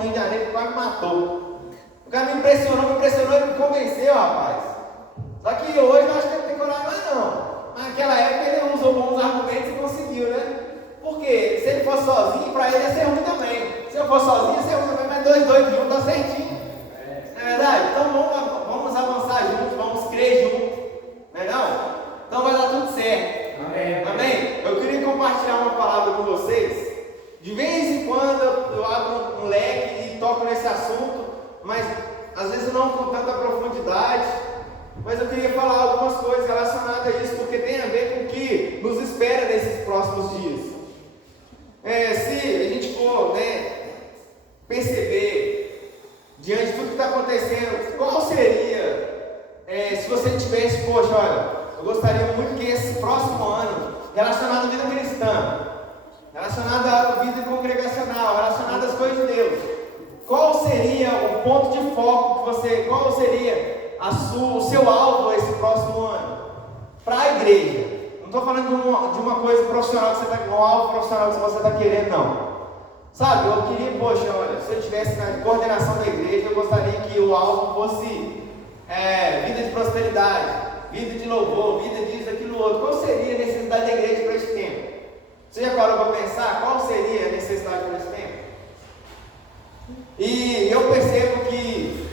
no Rio de Janeiro que quase me matou. O cara me impressionou e me convenceu, rapaz. Só que hoje eu acho que ele não tem coragem mais não. Mas naquela época ele usou bons argumentos e conseguiu, né? Porque se ele fosse sozinho, para ele ia ser ruim também. Se eu fosse sozinho, ia ser ruim também, mas 2 juntos dá certinho. Não é verdade? Então vamos avançar juntos, vamos crer juntos. Não é não? Então vai dar tudo certo. Amém. Amém? Eu queria compartilhar uma palavra com vocês. De vez em quando eu abro um leque e toco nesse assunto, mas às vezes não com tanta profundidade. Mas eu queria falar algumas coisas relacionadas a isso, porque tem a ver com o que nos espera nesses próximos dias. Se a gente for perceber, diante de tudo que está acontecendo, qual seria, se você tivesse, poxa, olha, eu gostaria muito que esse próximo ano, relacionado à vida cristã, relacionado à vida congregacional, relacionado às coisas de Deus, qual seria o ponto de foco que você, qual seria o seu alvo esse próximo ano? Para a igreja. Não estou falando de uma coisa profissional que você está, um alvo profissional que você está querendo, não. Sabe, eu queria, poxa, olha, se eu estivesse na coordenação da igreja, eu gostaria que o alvo fosse vida de prosperidade, vida de louvor, vida disso, daquilo outro. Qual seria a necessidade da igreja para esse tempo? Você já parou para pensar qual seria a necessidade para esse tempo? E eu percebo que,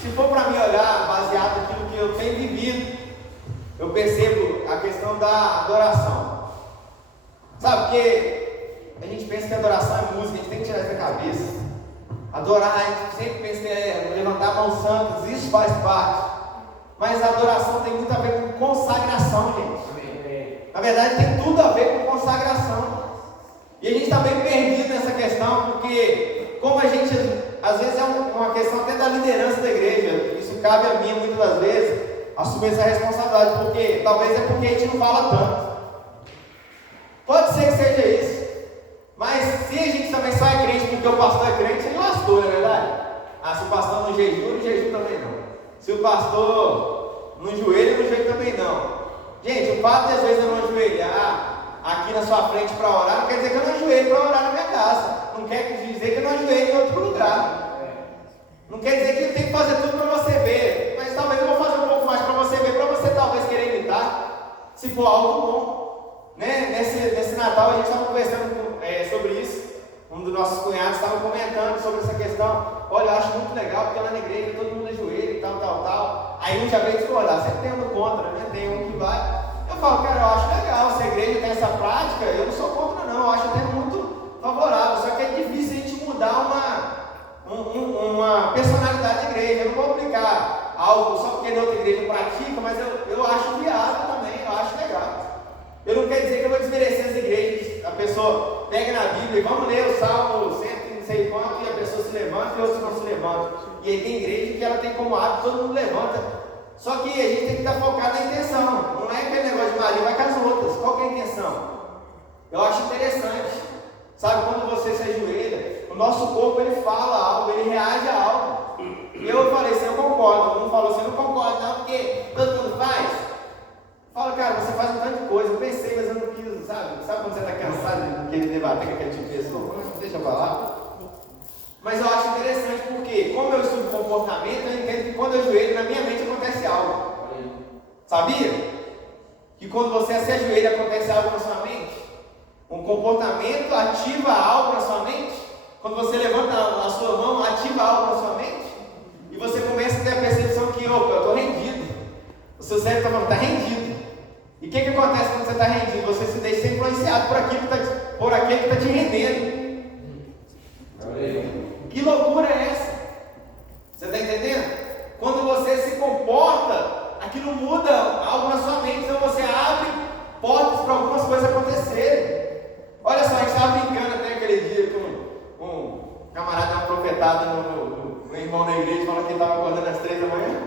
se for para me olhar baseado naquilo que eu tenho vivido, eu percebo a questão da adoração. Sabe, porque a gente pensa que adoração é música, a gente tem que tirar isso da cabeça. Adorar, a gente sempre pensa em levantar mãos santas, isso faz parte. Mas a adoração tem muito a ver com consagração, gente. Na verdade, tem tudo a ver com consagração. E a gente está bem perdido nessa questão, porque como a gente, às vezes é uma questão até da liderança da igreja, isso cabe a mim muitas das vezes, assumir essa responsabilidade, porque talvez é porque a gente não fala tanto. Pode ser que seja isso, mas se a gente também só é crente porque o pastor é crente, ele lascou, não é verdade? Se o pastor não jejum também não. Se o pastor não joelha, não jeito também não. Gente, o fato de às vezes eu não ajoelhar aqui na sua frente para orar, não quer dizer que eu não ajoelho para orar na minha casa. Não quer dizer que eu não ajoelho em outro lugar. Não quer dizer que eu tenho que fazer tudo para você ver. Mas talvez eu vou fazer um pouco mais para você ver, para você talvez querer imitar, se for algo bom. Nesse Natal a gente estava conversando sobre isso. Um dos nossos cunhados estava comentando sobre essa questão. Olha, eu acho muito legal, porque lá na igreja todo mundo ajoelha e tal. Aí um já veio discordar, sempre tem um contra, né? Tem um que vai. Eu falo, cara, eu acho legal, se a igreja tem essa prática, eu não sou contra não, eu acho até muito favorável, só que é difícil a gente mudar uma personalidade da igreja. Eu não vou aplicar algo só porque na outra igreja pratica, mas eu acho viável também, eu acho legal. Eu não quero dizer que eu vou desmerecer as igrejas, a pessoa pega na Bíblia e vamos ler o Salmo 100 não sei quanto, e a pessoa se levanta e outros não se levantam. E aí tem igreja que ela tem como hábito, todo mundo levanta. Só que a gente tem que estar focado na intenção. Não é aquele negócio de Maria vai com as outras. Qual que é a intenção? Eu acho interessante. Sabe, quando você se ajoelha, o nosso corpo ele fala algo, ele reage a algo. E eu falei assim, eu concordo. Um falou assim, eu não concordo não, porque todo mundo faz. Fala, cara, você faz um tanto de coisa. Eu pensei, mas eu não quis, sabe? Sabe quando você está cansado de querer debater com aquele tipo de pessoa? Deixa eu falar. Mas eu acho interessante porque, como eu estudo comportamento, eu entendo que quando eu ajoelho, na minha mente acontece algo. Sabia? Que quando você se ajoelha, acontece algo na sua mente. Um comportamento ativa algo na sua mente. Quando você levanta a sua mão, ativa algo na sua mente. E você começa a ter a percepção que, opa, eu estou rendido. O seu cérebro está falando, está rendido. E o que acontece quando você está rendido? Você se deixa influenciado por aquele que está te rendendo. Que loucura é essa? Você está entendendo? Quando você se comporta, aquilo muda algo na sua mente, então você abre portas para algumas coisas acontecerem. Olha só, a gente estava brincando até aquele dia com um camarada, uma profetada no irmão da igreja, falando que ele estava acordando às 3 da manhã.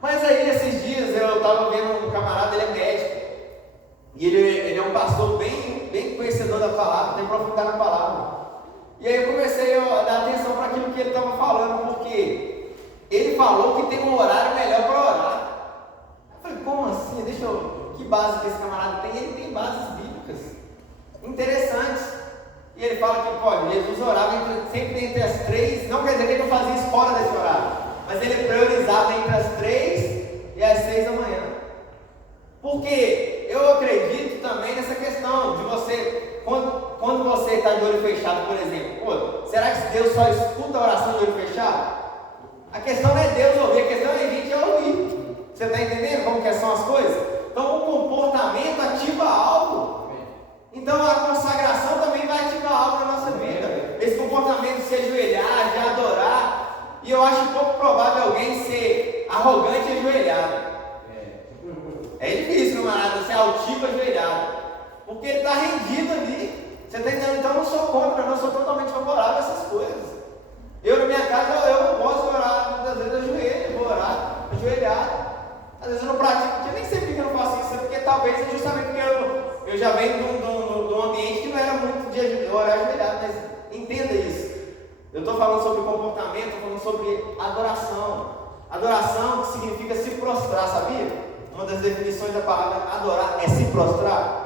Mas aí, esses dias, eu estava vendo um camarada, ele é médico. E ele é um pastor bem conhecedor da palavra, tem profundidade na palavra. E aí eu comecei a dar atenção para aquilo que ele estava falando, porque ele falou que tem um horário melhor para orar. Eu falei, como assim? Que base que esse camarada tem? Ele tem bases bíblicas interessantes. E E ele fala que, pô, Jesus orava sempre entre as 3, não quer dizer que ele não fazia isso fora desse horário, mas ele priorizava entre as 3 e as 6 da manhã. Porque eu acredito também nessa questão de você, quando você está de olho fechado, por exemplo, pô, será que Deus só escuta a oração de olho fechado? A questão não é Deus ouvir, a questão é a gente ouvir. Você está entendendo como que são as coisas? Então o comportamento ativa algo. Então a consagração também vai ativar algo na nossa vida. Esse comportamento de se ajoelhar, de adorar. E eu acho pouco provável alguém ser arrogante e ajoelhado. É difícil, camarada, ser altivo ajoelhado. Porque ele está rendido ali. Você está entendendo? Então eu não sou contra, eu não sou totalmente favorável a essas coisas. Eu na minha casa, eu não posso orar, muitas vezes ajoelho, vou orar ajoelhado. Às vezes eu não pratico, porque eu nem sei porque eu não faço isso, porque talvez é justamente porque eu já venho de um ambiente que não era muito de orar ajoelhado, mas entenda isso. Eu estou falando sobre comportamento, estou falando sobre adoração. Adoração que significa se prostrar, sabia? Uma das definições da palavra adorar é se prostrar.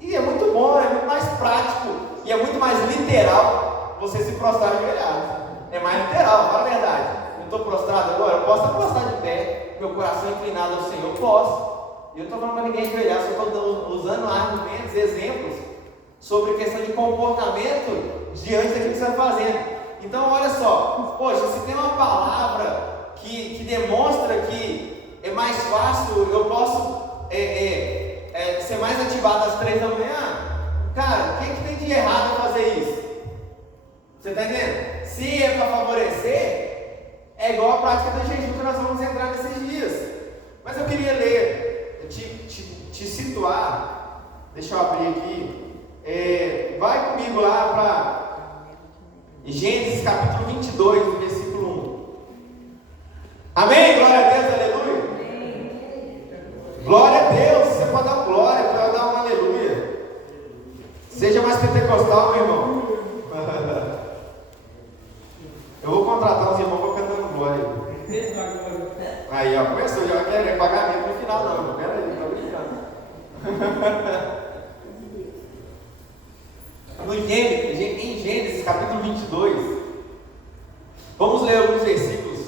E é muito bom, é muito mais prático e é muito mais literal você se prostrar ajoelhado. É mais literal, fala a verdade. Eu estou prostrado agora, eu posso estar prostrado de pé, meu coração inclinado ao Senhor, eu posso. E eu estou falando para ninguém ajoelhar, só estou usando argumentos, exemplos sobre questão de comportamento diante daquilo que você está fazendo. Então, olha só, poxa, se tem uma palavra que demonstra que é mais fácil, eu posso ser mais ativado às 3 da manhã, cara, o que tem de errado em fazer isso? Você está entendendo? Se é para favorecer, é igual a prática do jejum que nós vamos entrar nesses dias. Mas eu queria ler, te situar, deixa eu abrir aqui, vai comigo lá para Gênesis capítulo 22, versículo 1. Amém? Glória a Deus, aleluia. Glória a Deus, você pode dar glória, pode dar uma aleluia. Seja mais pentecostal, meu irmão. Eu vou contratar os irmãos para cantando glória. Aí, ó, começou, já quer pagamento no final, não. Pera aí, tá brincando. Em Gênesis, capítulo 22, vamos ler alguns versículos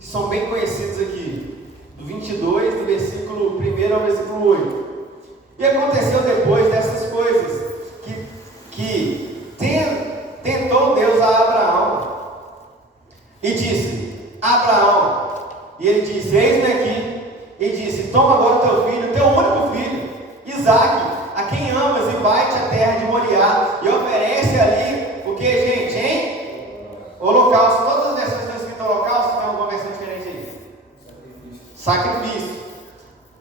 que são bem conhecidos aqui. Do 22, do versículo 1 ao versículo 8. E aconteceu depois dessas coisas que tentou Deus a Abraão e disse: Abraão, e ele disse: eis-me aqui, e disse: toma agora teu filho, teu único filho, Isaque, a quem amas, e vai-te à terra de Moriá, e oferece ali, o que, gente, hein? Holocausto. Todas as versões estão escritas holocausto, tem alguma versão diferente aí? Sacrifício.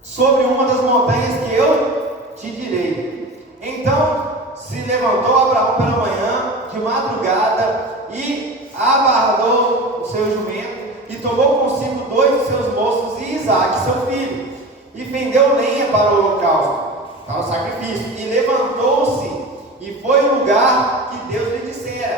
Sobre uma das montanhas que eu te direi. Então se levantou Abraão pela manhã, de madrugada, e abardou o seu jumento, e tomou consigo 2 de seus moços e Isaque, seu filho, e fendeu lenha para o holocausto, para o sacrifício, e levantou-se, e foi o lugar que Deus lhe dissera.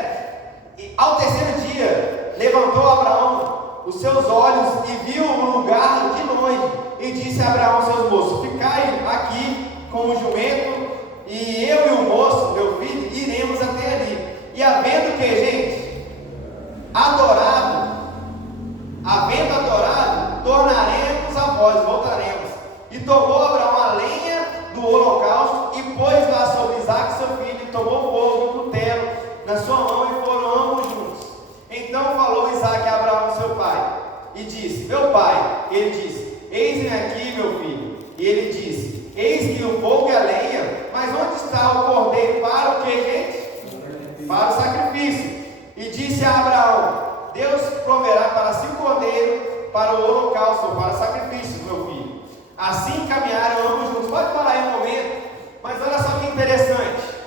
E ao terceiro dia, levantou Abraão os seus olhos, e viu o lugar de longe, e disse a Abraão, seus moços: ficai aqui com o jumento, e eu e o moço, meu filho, iremos até ali. E havendo que, gente, havendo adorado, tornaremos a vós, voltaremos. E tomou Abraão a lenha do holocausto, e pôs lá sobre Isaque, seu filho, e tomou fogo e cutelo na sua mão, e foram ambos juntos. Então falou Isaque a Abraão, seu pai, e disse: meu pai. Ele disse: eis-me aqui, meu filho. E ele disse: eis que o fogo e a lenha, mas onde está o cordeiro para o que, gente? Para o sacrifício. E disse a Abraão: Deus proverá para si o cordeiro para o holocausto, para o sacrifício, meu filho. Assim caminharam ambos juntos. Pode parar aí um momento, mas olha só que interessante.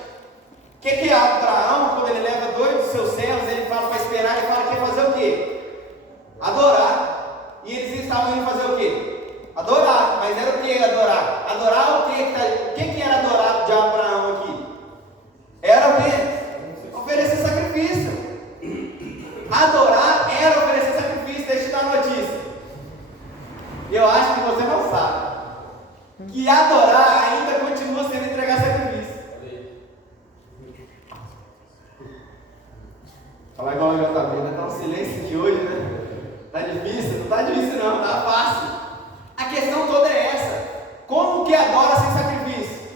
O que é Abraão, quando ele leva 2 dos seus servos, ele fala para esperar, ele fala que ia fazer o quê? Adorar. E eles estavam indo fazer o quê? Adorar. Mas era o que adorar? Adorar o quê? O que era adorar de Abraão aqui? Era o quê? Oferecer sacrifício. Adorar era oferecer sacrifício. Deixa eu te dar a notícia. Eu acho que você não sabe que adorar ainda continua sendo entregar sacrifício. Falar igual o JB, né? Tá um silêncio de hoje, né? Tá difícil? Não tá difícil não, tá fácil. A questão toda é essa. Como que adora sem sacrifício?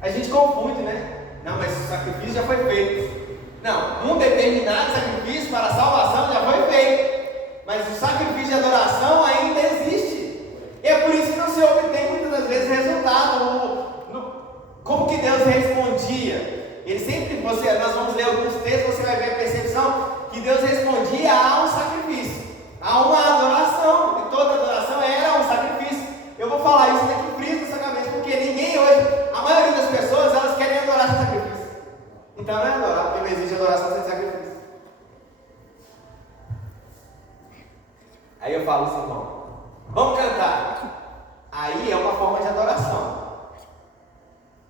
A gente confunde, né? Não, mas o sacrifício já foi feito. Não, um determinado sacrifício para a salvação já foi feito. Mas o sacrifício de adoração ainda existe. E é por isso que não se obtém muitas das vezes resultado. Como que Deus respondia? Ele sempre, nós vamos ler alguns textos, você vai ver a percepção que Deus respondia a um sacrifício, a uma adoração, e toda adoração era um sacrifício. Eu vou falar isso daqui frio na sua cabeça, porque ninguém hoje, a maioria das pessoas, elas querem adorar sem sacrifício. Então não é adorar, porque não existe adoração sem sacrifício. Aí eu falo assim, irmão, vamos cantar. Aí é uma forma de adoração,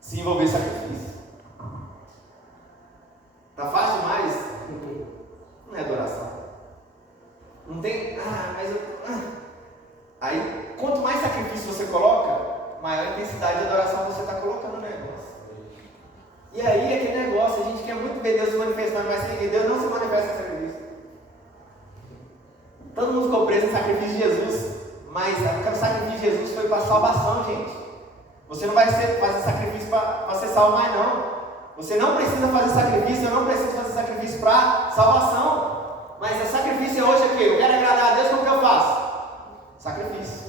se envolver em sacrifício. Tá fácil demais? Não é adoração. Não tem. Aí, quanto mais sacrifício você coloca, maior intensidade de adoração você está colocando no negócio. E aí, aquele negócio, a gente quer muito ver Deus se manifestando, mas Deus não se manifesta em sacrifício. Todo mundo ficou preso em sacrifício de Jesus, mas o sacrifício de Jesus foi para salvação, gente. Você não vai fazer sacrifício para ser salvo mais, não. Você não precisa fazer sacrifício, eu não preciso fazer sacrifício para salvação. Mas o sacrifício hoje é o quê? Eu quero agradar a Deus, como que eu faço? Sacrifício.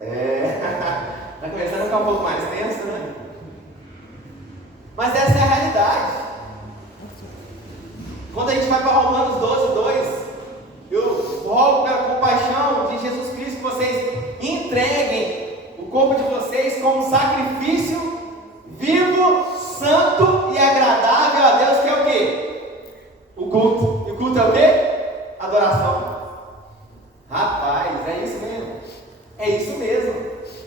Está começando a ficar um pouco mais tenso, né? Mas essa é a realidade. Quando a gente vai para Romanos 12:2, eu rogo pela compaixão de Jesus Cristo que vocês entreguem o corpo de vocês como sacrifício vivo, santo e agradável a Deus, que é o quê? O culto. E o culto é o quê? Adoração. Rapaz, é isso mesmo. É isso mesmo.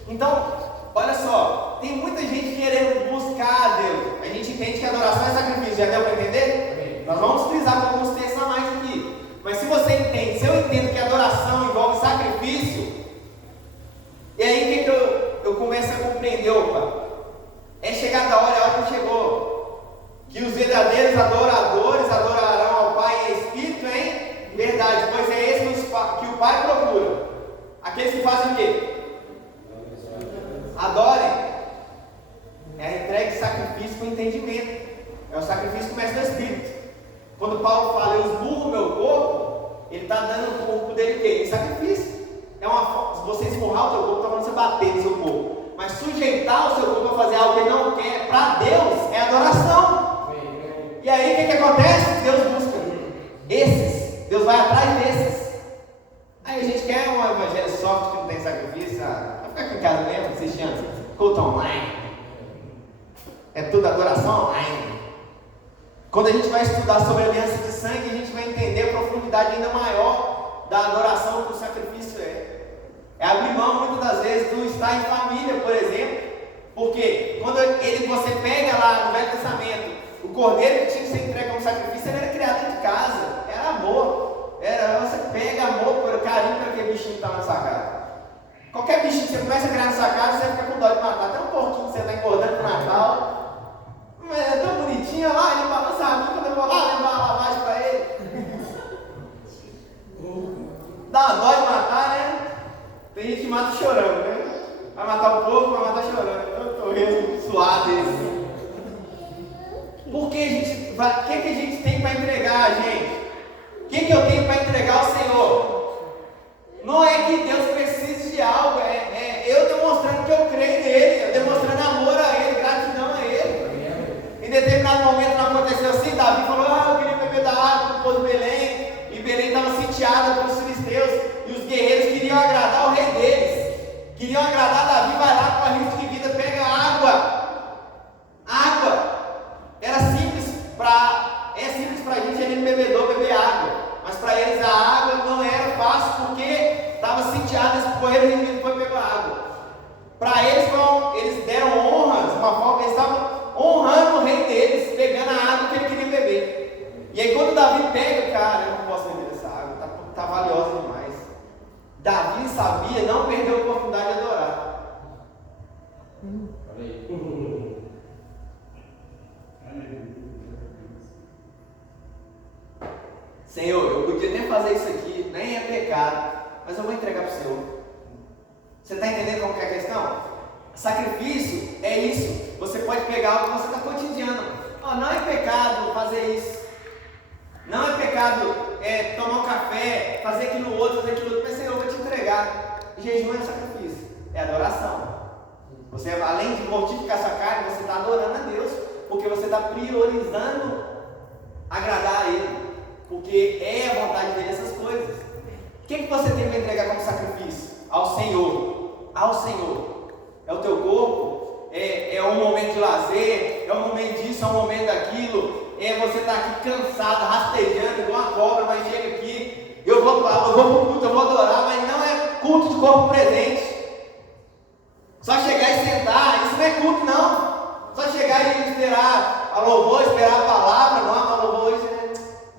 Então, olha só, tem muita gente querendo buscar a Deus. A gente entende que adoração é sacrifício. Já deu para entender? Nós vamos frisar com alguns textos a mais aqui. Mas se você entende, se eu entendo que adoração envolve sacrifício, e aí o que eu começo a compreender? Opa, é chegada a hora que chegou, que os verdadeiros adoradores adorarão ao Pai em espírito, em verdade, pois é esse que o Pai procura. Aqueles que fazem o quê? Adorem. É a entrega de sacrifício com entendimento. É o sacrifício que começa no espírito. Quando Paulo fala, eu esmurro meu corpo, ele está dando o corpo dele o quê? Em sacrifício. Se você esmurrar o seu corpo, está falando você bater no seu corpo. Mas sujeitar o seu corpo a fazer algo que ele não quer, para Deus, é adoração. E aí o que acontece? Deus busca esses. Deus vai atrás desses. Aí a gente quer um evangelho soft que não tem sacrifício. Vai ficar aqui em casa mesmo, assistindo culto online. É tudo adoração online. Quando a gente vai estudar sobre a aliança de sangue, a gente vai entender a profundidade ainda maior da adoração que o sacrifício é. É abrir mão muitas das vezes do estar em família, por exemplo, porque quando você pega lá no Velho Testamento, o cordeiro que tinha que ser entregue como sacrifício, ele era criado dentro de casa, era amor, você pega amor, por carinho para aquele bichinho que está na sua casa. Qualquer bichinho que você começa a criar na sua casa, você fica com dó de matar, até um porquinho que você está engordando para o Natal, mas é tão bonitinho, lá ele balança a mim, quando eu vou lá levar a lavagem para ele, dá uma dó de matar, né? Tem gente que mata chorando, né? Vai matar o povo, vai matar chorando. Eu estou rindo suado isso. Por que o que a gente tem para entregar, gente? O que eu tenho para entregar ao Senhor? Não é que Deus precise de algo, é eu demonstrando que eu creio nele, eu demonstrando amor a ele, gratidão a ele. Em determinado momento não aconteceu assim, Davi falou, eu queria beber da água do povo de Belém, e Belém estava sitiada pelos filisteus, e os guerreiros queriam agradar o rei deles, queriam agradar Davi, vai lá com a risco de vida, pega água. Era simples é simples para a gente ali no bebedouro beber água, mas para eles a água não era fácil, porque estava sitiada, esse correio inimigo foi pegar água. Para eles, eles deram honras, uma forma, eles estavam honrando o rei deles, pegando a água que ele queria beber. E aí quando Davi pega, cara, eu não posso beber essa água, está valiosa demais. Davi sabia não perder a oportunidade de adorar. Senhor, eu podia até fazer isso aqui, nem é pecado, mas eu vou entregar para o Senhor. Você está entendendo como que é a questão? Sacrifício é isso. Você pode pegar algo que você está cotidiano. Não é pecado fazer isso. Não é pecado tomar um café, fazer aquilo outro, mas Senhor, eu vou te entregar. Jejum é sacrifício, é adoração. Você, além de mortificar sua carne, você está adorando a Deus, porque você está priorizando agradar a Ele, porque é a vontade dele essas coisas. O que você tem para entregar como sacrifício? Ao Senhor. Ao Senhor. É o teu corpo? É um momento de lazer? É um momento disso? É um momento daquilo? Você está aqui cansado, rastejando igual uma cobra, mas chega aqui, eu vou para o culto, eu vou adorar, mas não é culto de corpo presente. Só chegar e sentar, isso não é culto não. Só chegar e esperar a louvor, esperar a palavra, não, a louvor hoje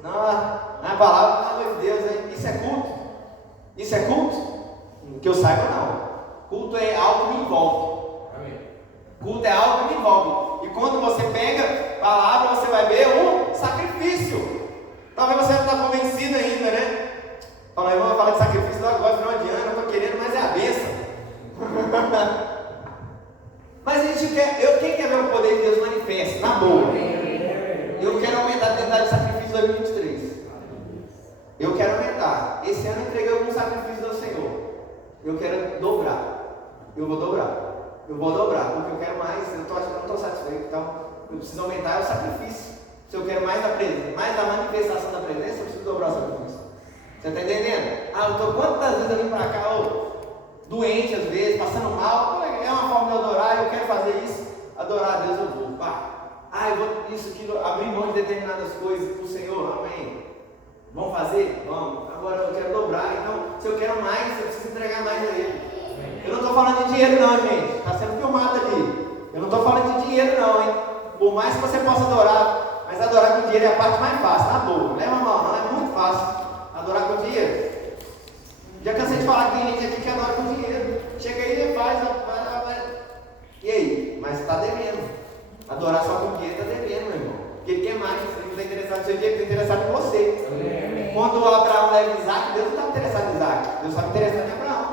não é a palavra, pelo amor de Deus, isso é culto. Isso é culto? Que eu saiba não. Culto é algo que me envolve. Amém. Culto é algo que me envolve. E quando você pega a palavra, você vai ver um sacrifício. Talvez você não está convencido ainda, né? Fala, irmão, falar de sacrifício agora, final de ano, eu estou querendo, mas é a bênção. Mas a gente quem quer ver o poder de Deus manifesto? Na boa. Eu quero aumentar a quantidade de sacrifício em 2023. Eu quero aumentar. Esse ano eu entreguei alguns sacrifícios ao Senhor. Eu quero dobrar. Eu vou dobrar. Porque eu quero mais. Eu não estou satisfeito. Então, eu preciso aumentar o sacrifício. Se eu quero mais da presença, mais da manifestação da presença, eu preciso dobrar o sacrifício. Você está entendendo? Eu estou quantas vezes eu vim para cá, doente às vezes, passando mal. É uma forma de adorar. Eu quero fazer isso. Adorar a Deus, eu vou. Eu vou isso, aquilo, abrir mão de determinadas coisas para o Senhor. Amém. Vamos fazer? Vamos. Agora eu quero dobrar. Então, se eu quero mais, eu preciso entregar mais a Ele. Eu não estou falando de dinheiro não, gente. Está sendo filmado ali. Eu não estou falando de dinheiro não, hein. Por mais que você possa adorar, mas adorar com dinheiro é a parte mais fácil, na boa. Leva a mão, não é muito fácil adorar com dinheiro. Já cansei de falar que tem gente aqui que adora com dinheiro. Chega aí e faz. E aí? Mas está devendo. Adorar só com dinheiro está devendo, meu irmão. Porque ele quer mais. Ele não está interessado no seu dinheiro, ele está interessado em você. Amém. Quando Abraão leva Isaac, Deus não estava interessado em Isaac. Deus estava interessado em Abraão.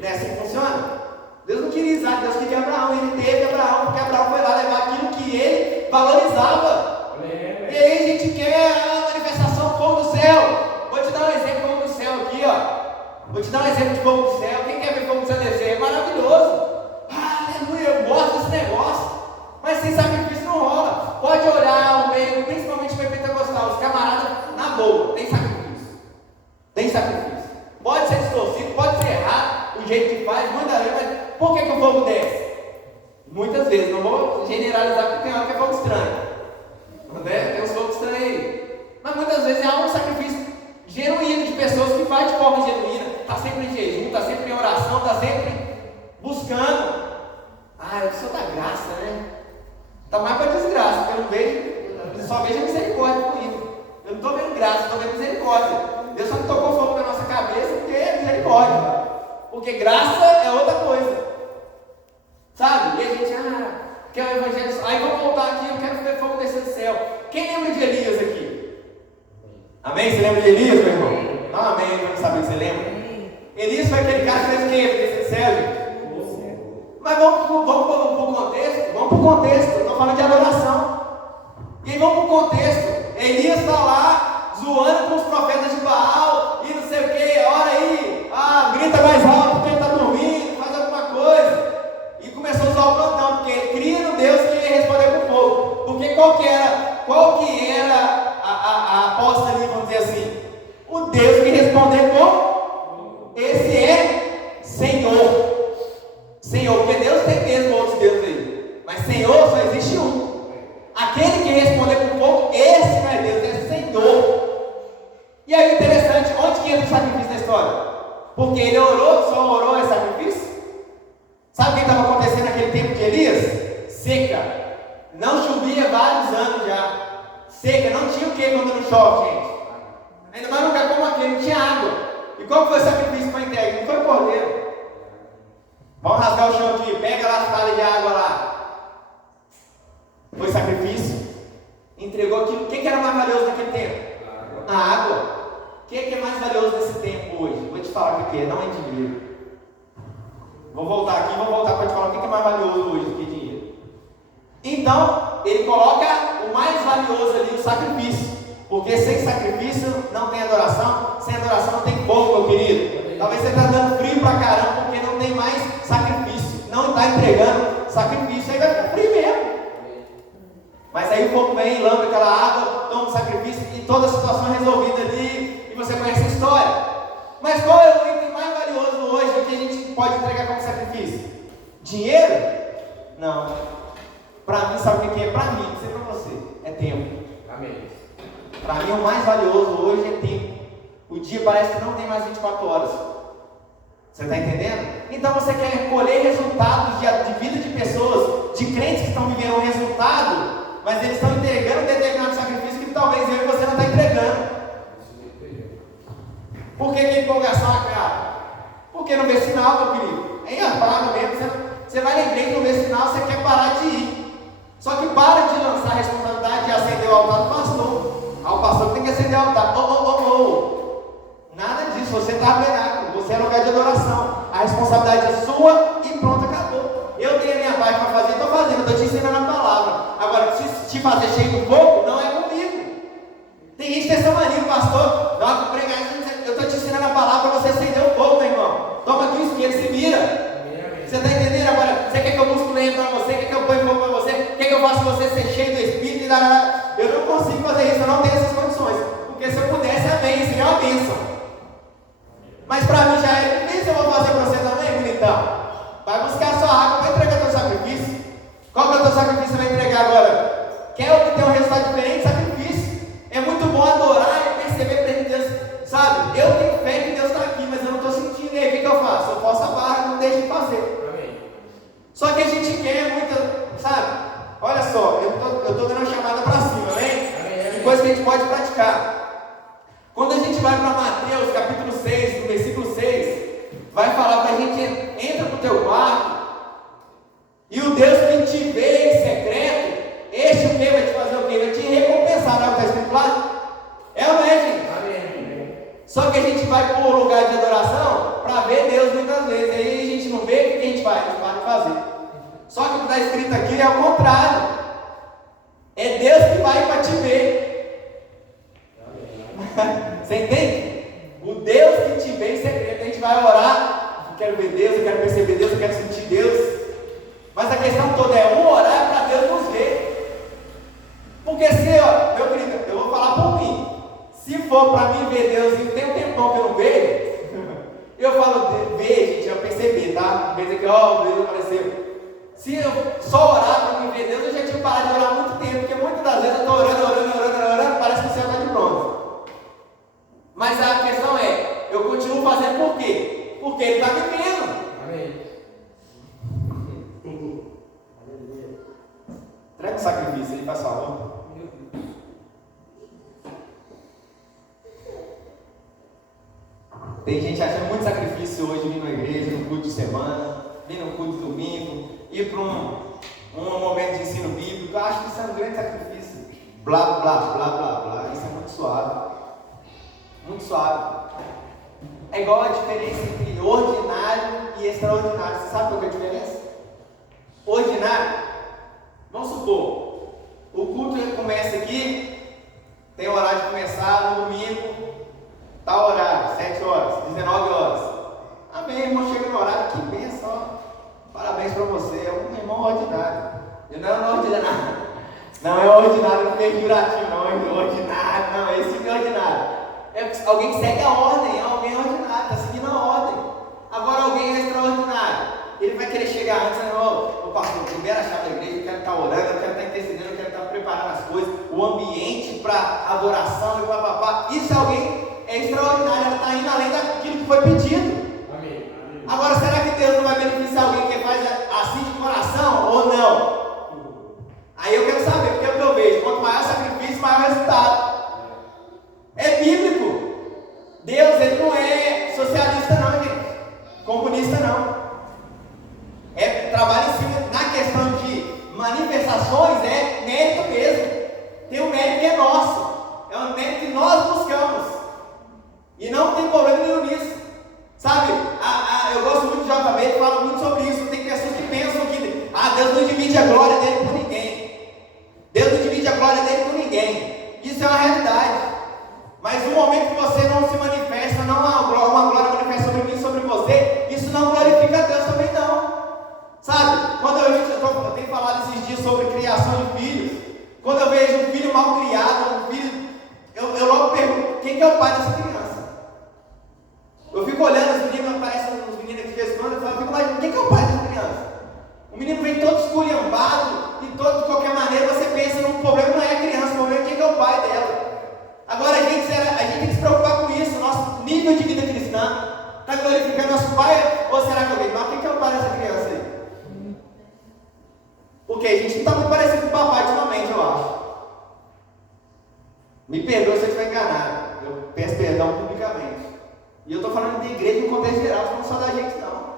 Não é assim que funciona? Deus não queria Isaac, Deus queria Abraão. Ele teve Abraão, porque Abraão foi lá levar aquilo que ele valorizava. Amém. E aí a gente quer a manifestação do fogo do céu. Vou te dar um exemplo de fogo do céu aqui, Vou te dar um exemplo de fogo do céu. Quem quer ver fogo do céu descer? É maravilhoso. Aleluia, eu gosto desse negócio. Mas sem sacrifício não rola. Pode olhar o meio, principalmente para o pentecostal, os camaradas, na boa, tem sacrifício. Tem sacrifício. Pode ser distorcido, pode ser errado, o jeito que faz, muitas vezes, mas por que o fogo desce? Muitas vezes, não vou generalizar porque tem hora que é fogo estranho. Tem uns fogos estranhos aí. Mas muitas vezes é um sacrifício genuíno de pessoas que faz de forma genuína, está sempre em jejum, está sempre em oração, está sempre buscando. Eu sou da graça, né? Está mais para desgraça, porque eu não vejo, só vejo misericórdia comigo. Eu não estou vendo graça, estou vendo misericórdia. Deus só não tocou fogo na nossa cabeça porque é misericórdia. Porque graça é outra coisa. Sabe? E a gente, quer o evangelho. Aí vamos voltar aqui, eu quero ver fogo descer do céu. Quem lembra de Elias aqui? Amém? Você lembra de Elias, meu irmão? Não, amém, não sabe o que você lembra? Elias foi aquele cara que fez o quê? Descer do céu, gente? Mas vamos para o contexto. Vamos para o contexto. Estou falando de adoração. E aí vamos para o contexto. Elias está lá zoando com os profetas de Baal e não sei o que. Ora aí, grita mais alto porque ele está dormindo, faz alguma coisa. E começou a usar o plantão, porque ele cria no Deus que ia responder com fogo. Porque qual que era a aposta ali, vamos dizer assim? O Deus que responder com esse é Senhor. Senhor, porque Deus tem mesmo outros deuses aí, mas Senhor só existe um. Aquele que responder com fogo, esse não é Deus, é Senhor. E aí interessante, onde que entra o sacrifício na história? Porque ele só orou é sacrifício? Sabe o que estava acontecendo naquele tempo de Elias? Seca. Não chovia vários anos já. Seca, não tinha o que quando não chove, gente? Ainda mais num lugar como aquele, não tinha água. E qual foi o sacrifício para entrega? Não foi o cordeiro. Vamos rasgar o chão aqui, pega lá as talhas de água lá. Foi sacrifício. Entregou aquilo. O que era mais valioso naquele tempo? A água. que é mais valioso nesse tempo hoje? Vou te falar o que é, não é dinheiro. Vou voltar aqui, vou voltar para te falar o que é mais valioso hoje do que dinheiro. Então, ele coloca o mais valioso ali, o sacrifício. Porque sem sacrifício não tem adoração, sem adoração não tem fogo, meu querido. Talvez você está dando frio pra caramba porque não tem mais sacrifício, não está entregando sacrifício, aí vai ficar frio mesmo. Mas aí o fogo vem, lambe aquela água, toma o sacrifício e toda a situação é resolvida ali, e você conhece a história. Mas qual é o item mais valioso hoje que a gente pode entregar como sacrifício? Dinheiro? Não. Para mim, sabe o que é? Para mim, não sei para você, é tempo. Amém. Para mim, o mais valioso hoje é tempo. O dia parece que não tem mais 24 horas. Você está entendendo? Então você quer colher resultados de vida de pessoas, de crentes que estão vivendo um resultado, mas eles estão entregando um determinado sacrifício que talvez eu e você não está entregando. Por que a empolgação acaba? Porque não vê sinal, meu querido. É engraçado mesmo. Você vai na igreja e não vê sinal, você quer parar de ir. Só que para de lançar a responsabilidade de acender o altar do pastor. O pastor tem que acender o altar. Nada disso, você está tabernáculo, você é lugar de adoração. A responsabilidade é sua e pronto, acabou. Eu tenho a minha parte para fazer, estou fazendo, estou te ensinando a palavra. Agora, te fazer cheio do fogo, não é comigo. Tem gente que tem essa mania, pastor, não, pregar, eu estou te ensinando a palavra para você acender o fogo, meu irmão. Toma aqui o isqueiro, se vira. Você está entendendo agora? Você quer que eu busque lenha para você? Quer que eu ponha fogo para você? Quer que eu faça você ser cheio do Espírito? Eu não consigo fazer isso, eu não tenho essas condições. Porque se eu pudesse, amém, seria uma bênção. Mas para mim já é difícil, eu vou fazer para você também, bonitão. Vai buscar a sua água, vai entregar teu sacrifício. Qual que é o teu sacrifício que você vai entregar agora? Quer obter um resultado diferente? Sacrifício. É muito bom adorar e perceber para Deus, sabe? Eu tenho fé que Deus está aqui, mas eu não estou sentindo. E aí, o que eu faço? Eu posso a barra, não deixo de fazer. Amém. Só que a gente quer muita, sabe? Olha só, eu estou dando uma chamada para cima, amém? Que coisa que a gente pode praticar. Quando a gente vai para Mateus, capítulo 6, no versículo 6, vai falar que a gente entra para o teu quarto e o Deus que te vê em secreto, este o que vai te fazer o quê? Vai te recompensar, não é o que está escrito lá? É ou não é, gente? Amém. Só que a gente vai para o lugar de adoração para ver Deus muitas vezes, aí a gente não vê, o que a gente faz? A gente para de fazer. Só que o que está escrito aqui é o contrário. É Deus que vai para te ver. Você entende? O Deus que te vê em secreto. A gente vai orar. Eu quero ver Deus, eu quero perceber Deus, eu quero sentir Deus. Mas a questão toda é orar para Deus nos ver. Porque se, meu querido, eu vou falar por mim. Se for para mim ver Deus e tem um tempão que eu não vejo, eu falo, ver, gente, eu perceber, tá? Quer dizer que, Deus apareceu. Se eu só orar para mim ver Deus, eu já tinha parado de orar há muito tempo, porque muitas das vezes eu estou orando, parece que o céu está de pronto. Mas a questão é, eu continuo fazendo por quê? Porque Ele está me vendo. Amém. Traga o sacrifício aí, faz favor. Tem gente achando muito sacrifício hoje vir na igreja, no culto de semana, vir no culto de domingo, ir para um momento de ensino bíblico. Eu acho que isso é um grande sacrifício. Blá, blá, blá, blá, blá. Isso é muito suave. Muito suave. É igual a diferença entre ordinário e extraordinário. Você sabe qual é a diferença? Ordinário, vamos supor, o culto ele começa aqui, tem horário de começar no domingo, tal horário, 7 horas, 19 horas. Amém, irmão, chega no horário, que bênção, parabéns para você, é um irmão ordinário. Não é ordinário, não é ordinário pejorativo, não é ordinário, não, esse tipo é ordinário. É alguém que segue a ordem, é alguém ordinário, está seguindo a ordem. Agora alguém é extraordinário, ele vai querer chegar antes, o pastor, libera a chave da igreja, eu quero estar orando, eu quero estar intercedendo, eu quero estar preparando as coisas, o ambiente para adoração e papapá. Isso é alguém extraordinário, ela está indo além daquilo que foi pedido. Amém. Agora, será que Deus não vai beneficiar alguém que faz assim de coração ou não? Aí eu quero saber, porque é o que eu vejo, quanto maior o sacrifício, maior o resultado. É bíblico. Deus, ele não é socialista não, gente. Comunista não. Trabalha em cima, na questão de manifestações, é mérito mesmo. Tem um mérito que é nosso. É um mérito que nós buscamos. E não tem problema nenhum nisso. Sabe, eu gosto muito de JB, ele fala muito sobre isso. Tem pessoas que pensam que Deus não divide a glória dele com ninguém. Deus não divide a glória dele com ninguém. Isso é uma realidade. Mas no momento que você não se manifesta, não há uma glória manifesta sobre mim, sobre você, isso não glorifica a Deus também não. Sabe, quando eu tenho falado esses dias sobre criação de filhos, quando eu vejo um filho mal criado, eu logo pergunto, quem que é o pai dessa criança? Eu fico olhando os meninos, aparecem uns meninos aqui de vez em quando, eu fico imaginando, quem que é o pai dessa criança? O menino vem todo esculhambado, e todo de qualquer maneira você pensa, o problema não é a criança, o problema é quem que é o pai dela. Agora a gente tem que se preocupar com isso, nosso nível de vida cristã. Está glorificando nosso pai? Ou será que alguém? Mas quem que é o pai dessa criança aí? Porque a gente não está muito parecido com o papai ultimamente, eu acho. Me perdoa se eu estiver enganado. Eu peço perdão publicamente. E eu estou falando de igreja no contexto geral, não só da gente não.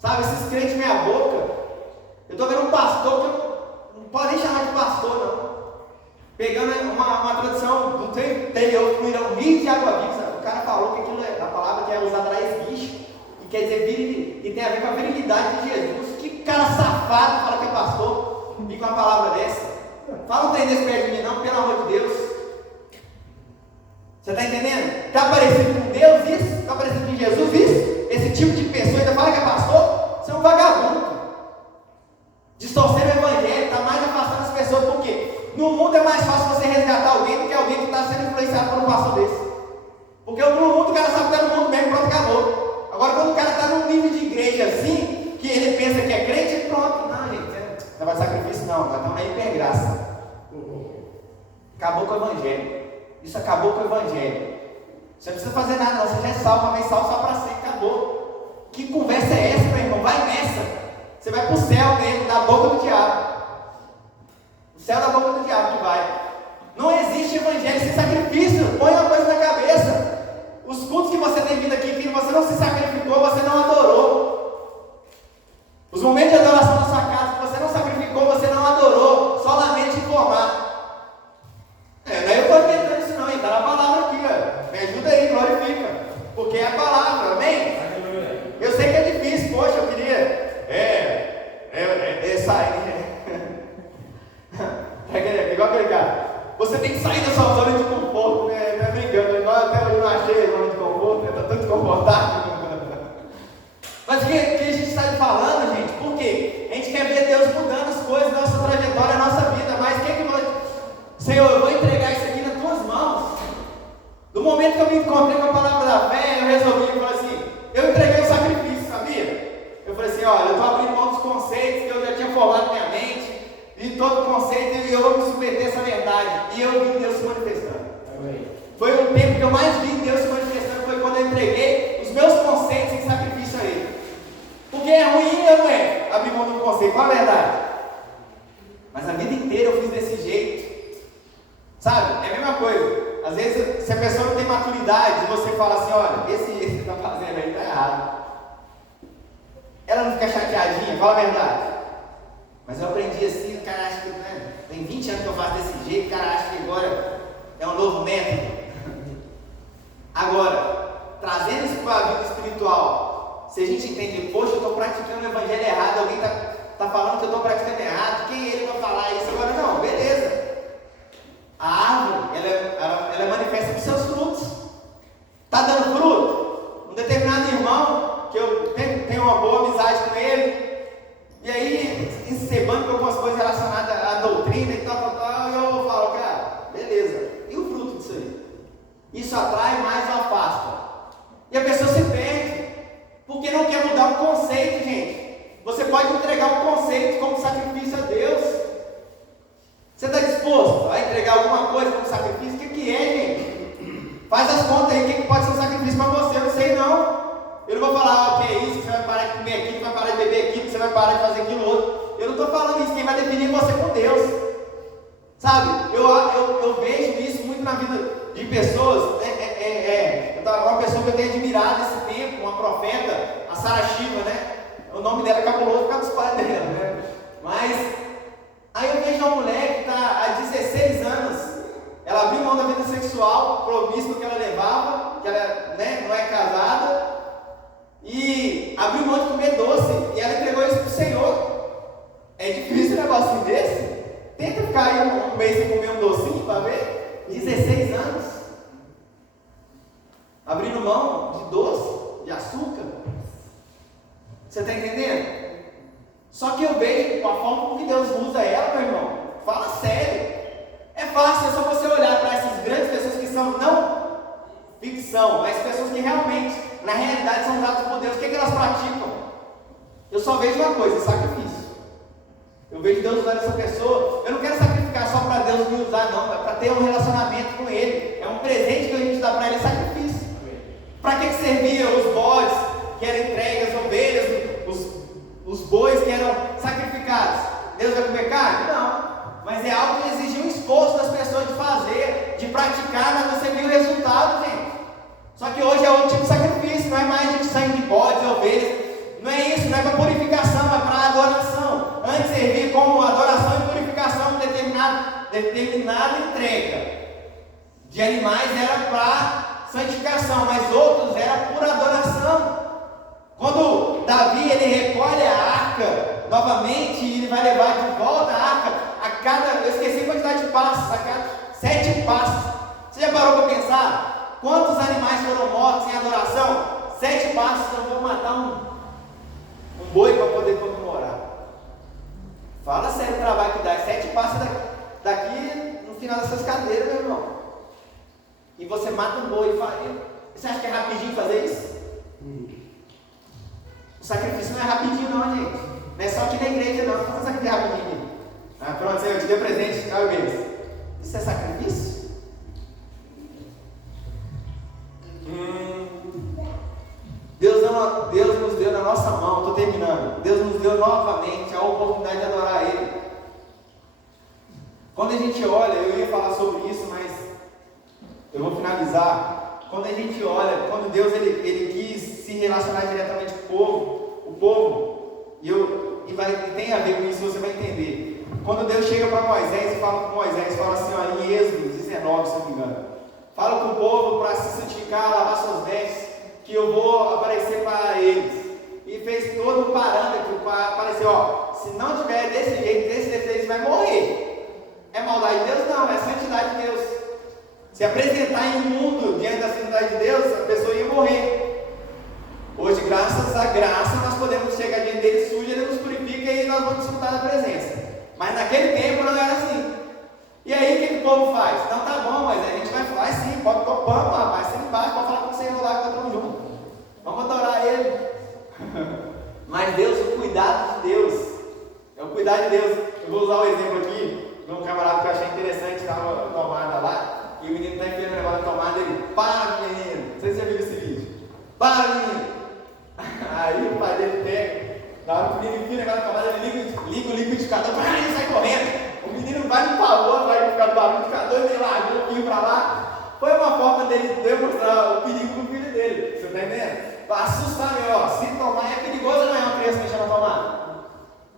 Sabe, esses crentes meia boca. Eu estou vendo um pastor que eu não pode nem chamar de pastor, não. Pegando uma tradução do interior, fluirão rios de água viva. O cara falou que aquilo é a palavra que é usada lá, esguicho, que quer dizer e tem a ver com a virilidade de Jesus. Que cara safado fala que é pastor e com uma palavra dessa. Fala um trem desse perto de mim, não, pelo amor de Deus. Você está entendendo? Está parecido com Deus isso? Está parecido com Jesus isso? Esse tipo de pessoa ainda fala que é pastor? Você é um vagabundo. Distorcendo o evangelho, está mais afastando as pessoas, por quê? No mundo é mais fácil você resgatar alguém do que alguém que está sendo influenciado por um pastor desse. Porque no mundo o cara sabe que está no mundo mesmo, pronto, acabou. Agora quando o cara está num nível de igreja assim, que ele pensa que é crente, pronto. Não, gente, não vai sacrifício não, nós estamos na hipergraça. Acabou com o evangelho. Isso acabou com o evangelho. Você não precisa fazer nada, não. Você já é salvo, uma vez salvo só para sempre, acabou. Que conversa é essa, meu irmão? Vai nessa. Você vai para o céu mesmo, na boca do diabo. O céu da boca do diabo que vai. Não existe evangelho sem sacrifício. Põe uma coisa na cabeça. Os cultos que você tem vindo aqui, que você não se sacrificou, você não adorou. Os momentos de adoração na sua casa, que você não sacrificou, você não adorou. Só lamento informar. Não é eu estou inventando isso não, está na palavra aqui, ó. Me ajuda aí, glorifica. Porque é a palavra, amém? Eu sei que é difícil, poxa, eu queria. Igual aquele cara. Você tem que sair da sua zona de conforto, né? Não é brincando, até hoje eu não achei a zona de conforto, né? Está tudo confortável. Mas o que a gente está falando, gente? Por quê? A gente quer ver Deus mudando as coisas, nossa trajetória, a nossa vida. Mas o que nós. Senhor, eu vou entregar isso aqui nas tuas mãos. No momento que eu me encontrei com a palavra da fé, eu resolvi, eu falei assim, eu entreguei o sacrifício, sabia? Eu falei assim, olha, eu estou abrindo mão dos conceitos que eu já tinha formado na minha mente, de todo conceito, e eu vou me submeter a essa verdade. E eu vi Deus se manifestando. Amém. Foi o tempo que eu mais vi Deus se manifestando, foi quando eu entreguei os meus conceitos em sacrifício a Ele. Porque é ruim ou não é abrir mão do conceito, qual a verdade? Mas a vida inteira eu fiz desse jeito. Sabe? É a mesma coisa. Às vezes, se a pessoa não tem maturidade, você fala assim, olha, esse que você está fazendo aí está errado. Ela não fica chateadinha, fala a verdade. Mas eu aprendi assim, o cara acha que, né, tem 20 anos que eu faço desse jeito, o cara acha que agora é um novo método. Agora, trazendo isso para a vida espiritual, se a gente entende, poxa, eu estou praticando o evangelho errado, alguém está falando que eu estou praticando errado, quem é ele para falar isso? Agora não, beleza. A árvore, ela manifesta com seus frutos. Está dando fruto? Um determinado irmão, que eu tenho uma boa amizade com ele, e aí, encebando com algumas coisas relacionadas à doutrina e tal, e eu falo, cara, beleza, e o fruto disso aí? Isso atrai mais ou afasta? E a pessoa se perde, porque não quer mudar o conceito, gente. Você pode entregar um conceito como sacrifício a Deus. Você está disposto a entregar alguma coisa como sacrifício? O que é, gente? Faz as contas aí, o que pode ser um sacrifício para você? Eu não sei não. Eu não vou falar, o que é isso, você vai parar de comer aquilo, vai parar de beber aquilo, você vai parar de fazer aquilo outro. Eu não estou falando isso, quem vai definir você com Deus. Sabe, eu vejo isso muito na vida de pessoas. Uma pessoa que eu tenho admirado nesse tempo, uma profeta, a Sara Shiva, né? O nome dela é cabuloso por causa dos pais dela, né? Mas aí eu vejo uma mulher que está há 16 anos, ela abriu mão da vida sexual promíscua que ela levava, que ela, né, não é casada, e abriu mão de comer doce, e ela entregou isso para o Senhor. É difícil um negócio desse? Tenta ficar aí um mês sem comer um docinho para ver. 16 anos. Abrindo mão de doce, de açúcar. Você está entendendo? Só que eu vejo a forma como Deus usa ela, meu irmão. Fala sério. É fácil, é só você olhar para essas grandes pessoas que são não ficção, mas pessoas que realmente, na realidade, são usadas por Deus. O que elas praticam? Eu só vejo uma coisa: sacrifício. Eu vejo Deus usando essa pessoa. Eu não quero sacrificar só para Deus me usar, não. É para ter um relacionamento com Ele. É um presente que a gente dá para Ele, é sacrifício. Para que servia os bodes que eram entregues, as ovelhas, os bois que eram sacrificados? Deus vai comer carne? Não. Mas é algo que exigiu um esforço das pessoas de fazer, de praticar, mas você viu o resultado, gente. Só que hoje é outro tipo de sacrifício, não é mais de sangue de bodes e ovelhas. Não é isso, não é para purificação, é para adoração. Antes servia como adoração e purificação de determinada entrega de animais era para santificação, mas outros era por adoração. Quando Davi ele recolhe a arca novamente e ele vai levar de volta a arca, eu esqueci a quantidade de passos, a cada 7 passos. Você já parou para pensar quantos animais foram mortos em adoração? 7 passos, eu vou matar um boi para poder comemorar. Fala sério o trabalho que dá. 7 passos daqui no final dessas cadeiras, meu irmão. E você mata um boi e fala. Você acha que é rapidinho fazer isso? O sacrifício não é rapidinho não, gente. Não é só aqui na igreja não. Não é sacrifício rapidinho aqui. Ah, pronto, Senhor, eu te dei presente, tchau, mesmo. Isso é sacrifício? Deus nos deu na nossa mão, estou terminando. Deus nos deu novamente a oportunidade de adorar Ele. Quando a gente olha, eu ia falar sobre isso, mas eu vou finalizar. Quando a gente olha, quando Deus ele quis se relacionar diretamente com o povo, e tem a ver com isso, você vai entender. Quando Deus chega para Moisés e fala com Moisés, fala assim, ó, em Êxodo 19, se não me engano, fala com o povo para se santificar, lavar suas vestes, que eu vou aparecer para eles. E fez todo um parâmetro para aparecer, ó, se não tiver desse jeito, desse eles vai morrer. É maldade de Deus? Não, é santidade de Deus. Se apresentar imundo diante da santidade de Deus, a pessoa ia morrer. Hoje, graças à graça, nós podemos chegar diante dele sujo, ele nos purifica e nós vamos desfrutar da presença. Mas naquele tempo não era assim. E aí o que o povo faz? Não, tá bom, mas a gente vai falar sim, pode topar, rapaz, você embaixo, pode falar com você lá que estamos juntos. Vamos adorar ele. Mas Deus, o cuidado de Deus, é o cuidado de Deus. Eu vou usar o exemplo aqui de um camarada que eu achei interessante, estava na tomada lá, e o menino está enfiando o negócio na tomada, ele, para menino, não sei se você já viu esse vídeo, para menino. Aí o pai dele pega, na hora que o menino enfia o negócio na tomada, ele liga o liquidificador, ele sai correndo. O menino vai no pavor, vai ficar do barulho de cada dois, ele largou o filho para lá. Foi uma forma dele demonstrar o perigo do filho dele. Você está entendendo? Para assustar melhor. Se tomar é perigoso, não é uma criança mexendo na tomada.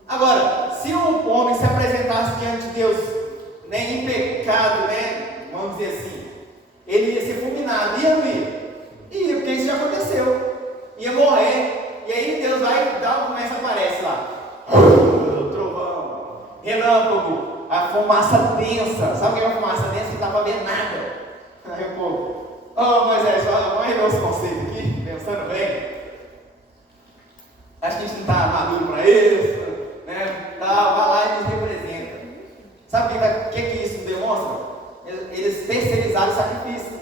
Agora, se um homem se apresentasse diante de Deus, né, em pecado, né, vamos dizer assim, ele ia ser fulminado, ia não ia? Ia, porque isso já aconteceu. Ia morrer. E aí Deus vai dar como essa aparece lá. Trovão, relâmpago. A fumaça densa, sabe o que é uma fumaça densa? Que não dá para ver nada. Aí o povo, Moisés, vamos rever esse conceito aqui, pensando bem. Acho que a gente não está maduro para isso, né? Vai lá e nos representa. Sabe o que isso demonstra? Eles terceirizaram o sacrifício.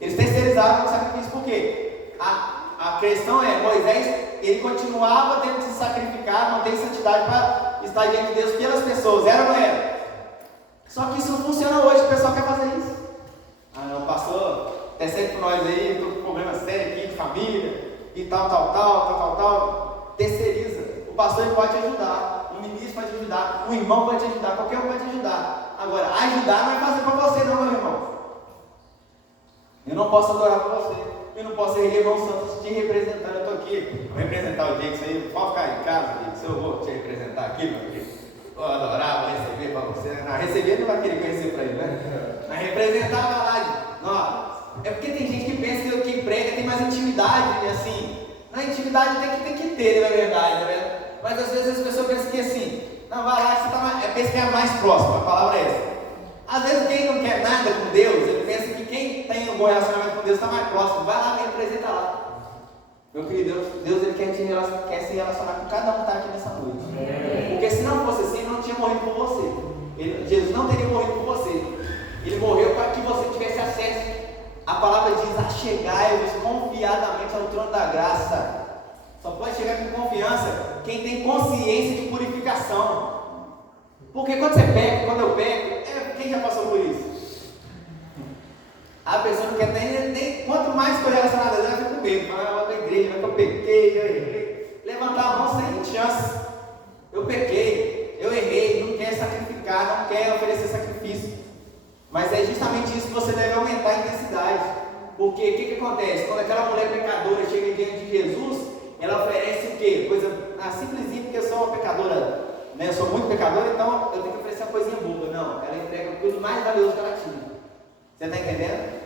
Eles terceirizaram o sacrifício por quê? A questão é, Moisés, ele continuava tendo que se sacrificar, manter santidade para estar diante de Deus pelas pessoas, era ou não era? Só que isso não funciona hoje, o pessoal quer fazer isso. Ah não, pastor, terceiro com nós aí, estou com problema sério aqui de família, e tal, terceiriza. O pastor ele pode te ajudar, o ministro pode te ajudar, o irmão pode te ajudar, qualquer um pode te ajudar. Agora, ajudar não é fazer para você não, meu irmão. Eu não posso adorar para você. Eu não posso ser irmão santo te representando. Eu estou aqui, vou representar o Jackson aí. Pode ficar em casa, Jackson. Eu vou te representar aqui, meu filho. Vou adorar, vou receber para você. Não, receber não vai querer conhecer para ele, né? Mas representar vai lá. Não, é porque tem gente que mais intimidade, assim. Na intimidade tem que ter, na verdade, né? Mas às vezes as pessoas pensam que assim, não, vai lá que você está mais, pensa que é mais próximo, a palavra é essa. Às vezes quem não quer nada com Deus, ele pensa que quem tem um bom relacionamento com Deus está mais próximo. Vai lá, me apresenta lá. Meu querido, Deus ele quer se relacionar com cada um que está aqui nessa noite. Porque se não fosse assim, ele não tinha morrido por você. Jesus não teria morrido por você. Ele morreu para que você tivesse acesso. A palavra diz: achegai-vos confiadamente ao trono da graça. Só pode chegar com confiança quem tem consciência de purificação. Porque quando você peca, quando eu peco, quem já passou por isso? A pessoa não quer nem quanto mais estou relacionada a Deus, ela fica com medo. Fala, eu vou para a igreja, mas eu pequei, eu errei. Levantar a mão sem chance. Eu pequei, eu errei, não quer sacrificar, não quer oferecer sacrifício. Mas é justamente isso que você deve aumentar a intensidade. Porque o que acontece? Quando aquela mulher pecadora chega diante de Jesus, ela oferece o quê? Coisa simplesinha, porque eu sou uma pecadora, né? Eu sou muito pecadora, então eu tenho que oferecer uma coisinha boba. Não, ela entrega tudo mais valioso que ela tinha. Você está entendendo?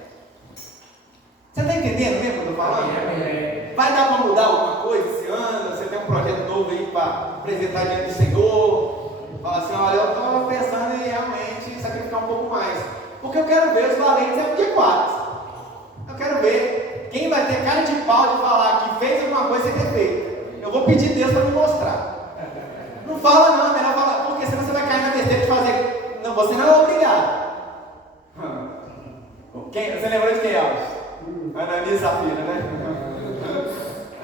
Você está entendendo mesmo o que eu estou falando? Vai dar para mudar alguma coisa esse ano? Você tem um projeto novo aí para apresentar diante do Senhor? Fala assim, olha, eu estou pensando em realmente sacrificar um pouco mais. Porque eu quero ver os valentes no dia 4. Eu quero ver quem vai ter cara de pau de falar que fez alguma coisa sem ter feito. Eu vou pedir Deus para me mostrar. Não fala não, melhor falar, porque senão você vai cair na besteira de fazer. Não, você não é obrigado. Você lembrou de quem, Alves? Ananias e Safira, né?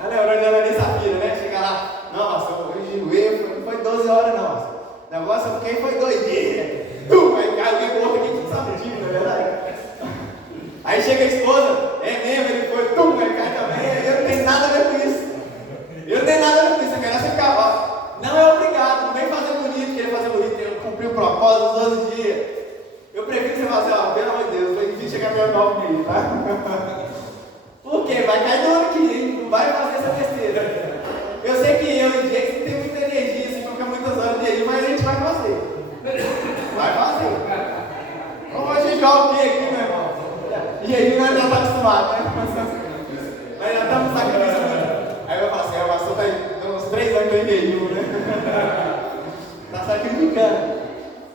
Lembrou de Ananias e Safira, né? Chega lá, nossa, eu enjoei, não foi 12 horas não. O negócio eu fiquei foi 2 dias. Aí caiu o outro aqui, tudo sabido, não é verdade? Aí chega a esposa, mesmo, ele foi, aí cai também. Eu não tenho nada a ver com isso. Eu não tenho nada a ver com isso, eu quero você ficar lá. Não é obrigado, não vem fazer bonito, querer fazer bonito, eu cumpri o propósito dos 12 dias. Eu prefiro que você fale assim, pelo amor de Deus, foi difícil chegar meu 9 meio, tá? Por quê? Vai cair do ano aqui, hein? Não vai fazer essa besteira. Eu sei que eu e Jason tem muita energia, assim, fica muitas horas de energia, mas a gente vai fazer. Vai fazer. Vamos jejuar o quê aqui, meu irmão? Jejum nós já estamos acostumados, né? Nós já estamos sacrificando. Aí eu falo assim, o pastor está uns 3 anos em jejum, né? Está sacrificando.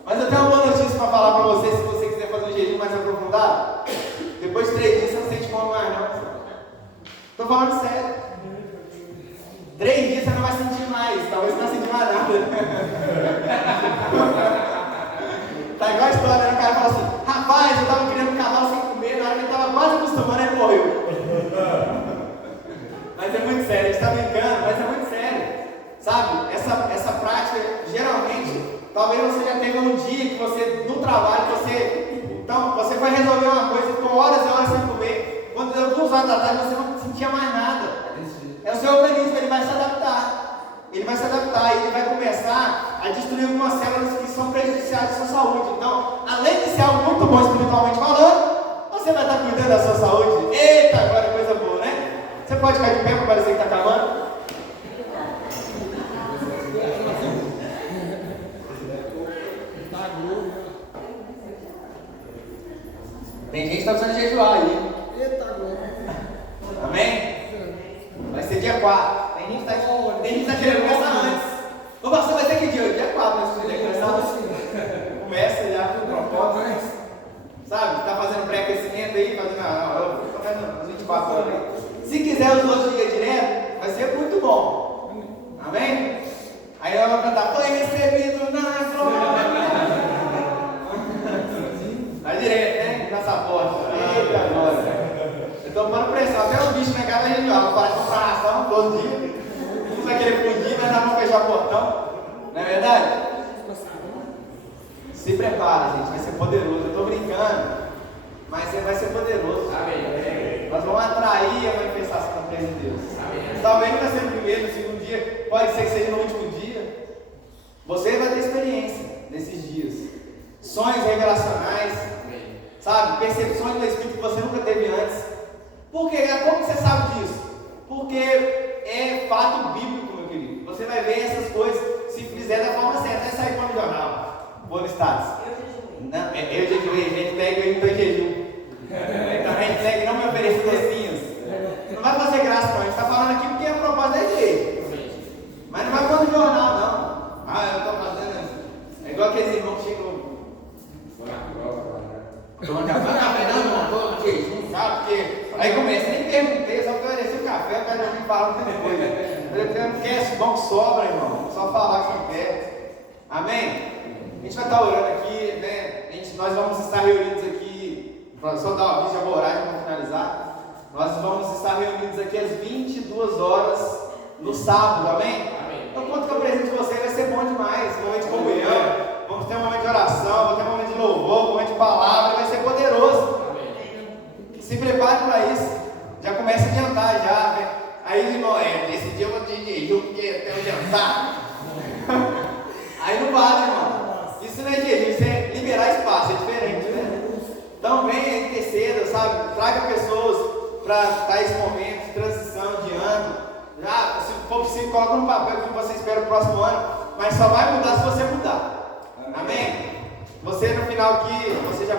Mas eu tenho uma boa notícia para falar para você, se você quiser fazer um jejum mais aprofundado. Depois de 3 dias você não sente fome mais, não. Estou falando sério. 3 dias você não vai sentir mais, talvez você não sentir mais nada. Tá igual a história, né? O cara fala assim, rapaz, eu estava criando um cavalo sem comer, na hora que ele estava quase acostumando, ele morreu. Mas é muito sério, a gente está brincando, mas é muito sério. Sabe, essa prática, geralmente, talvez você já teve um dia que você, no trabalho, então, você foi resolver uma coisa, ficou horas e horas sem comer. Quando deu 2 horas da tarde, você não sentia mais nada. É o seu organismo, ele vai se adaptar. Ele vai se adaptar e ele vai começar a destruir algumas células que são prejudiciais à sua saúde. Então, além de ser algo muito bom espiritualmente falando, você vai estar cuidando da sua saúde. Eita, agora é coisa boa, né? Você pode ficar de pé para parecer que está acabando? Tem gente que está precisando jejuar aí. Amém? Vai ser dia 4. Tem gente que está querendo começar antes. Ô pastor, vai ser que dia? Dia 4, mas você começar antes. Começa já com o propósito. Sabe? Está fazendo pré-aquecimento aí, fazendo as 24 horas aí. Se quiser os outros dias direto, vai ser muito bom. Amém? Aí ela vai cantar, foi recebido na glória. Vai direto, né? Passaporte. Eita, glória. Eu estou tomando pressão, até os bichos na casa da gente, vou parar de comprar ração, 12 dias. Não vai querer fugir, mas dá para fechar o portão. Não é verdade? Se prepara, gente, vai ser poderoso. Eu estou brincando, mas vai ser poderoso. Amém. Nós vamos atrair a manifestação da presença de Deus. Amém. Talvez não vai ser no primeiro, no segundo dia, pode ser que seja no último dia. Você vai ter experiência nesses dias. Sonhos revelacionais, sabe? Percepções do Espírito que você nunca teve antes. Por quê? Como você sabe disso? Porque é fato bíblico, meu querido. Você vai ver essas coisas se fizer da forma certa. Vai sair para o jornal, vou no status. Eu jejuei, a gente pega e eu estou em jejum. Então a gente pega e não me oferece docinhos. Não Tomando café? Não, tô no jejum, sabe? Porque aí começa, nem perguntei, só que eu ofereci o café, o cara já me fala muita coisa. Eu não quero, bom que sobra, irmão. Só falar que quer. Amém? A gente vai estar orando aqui, né? Nós vamos estar reunidos aqui, só dar uma aviso, já vou orar, já vamos finalizar. Nós vamos estar reunidos aqui às 22 horas no sábado, amém? Então, quanto que eu presente de vocês, vai ser bom demais. Momento de comunhão, vamos ter um momento de oração, vamos ter um momento de louvor, um momento de palavra, vai ser poderoso. Se prepare para isso, já começa a adiantar já, né? Aí, irmão, esse dia eu vou ter jejum, porque tem um jantar. Aí não vale, irmão. Isso não é jejum, isso é liberar espaço, é diferente, né? Então venha, interceda, sabe? Traga pessoas para estar esse momento de transição de ano. Já, se for possível, coloca no papel o que você espera no próximo ano, mas só vai mudar se você mudar. Amém? Você no final aqui, você já